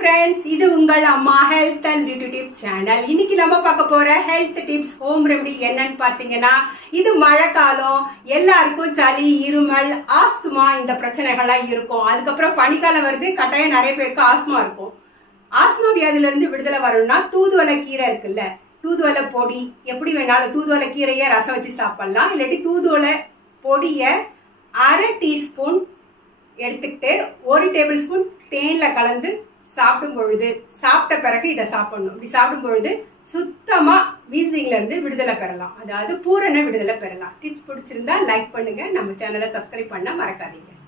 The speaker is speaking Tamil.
ஃப்ரெண்ட்ஸ், இது உங்கள் அம்மா health and beauty tips channel. இன்னைக்கு நம்ம பார்க்க போற ஹெல்த் டிப்ஸ் ஹோம் ரெமெடி என்னன்னு பார்த்தீங்கன்னா, இது மழைக்காலம், எல்லாருக்கும் சளி, இருமல், ஆஸ்துமா இந்த பிரச்சனைகள்லாம் இருக்கும். அதுக்கப்புறம் பனிக்காலம் வருது, கட்டாயம் நிறைய பேருக்கு ஆஸ்மா இருக்கும். ஆஸ்மா வியாதியில இருந்து விடுதலை வரணும்னா தூதுவளை கீரை இருக்குல்ல, தூதுவளை பொடி எப்படி வேணாலும் தூதுவளை கீரையை ரசம் வச்சு சாப்பிடலாம். இல்லாட்டி தூதுவளை பொடியை அரை டீஸ்பூன் எடுத்துக்கிட்டு 1 டேபிள் ஸ்பூன் தேன்ல கலந்து சாப்பிடும் பொழுது, சாப்பிட்ட பிறகு இதை சாப்பிடணும். இப்படி சாப்பிடும் பொழுது சுத்தமா wheezingல இருந்து விடுதலை பெறலாம், அதாவது பூரண விடுதலை பெறலாம். டிப்ஸ் பிடிச்சிருந்தா லைக் பண்ணுங்க, நம்ம சேனலை சப்ஸ்கிரைப் பண்ண மறக்காதீங்க.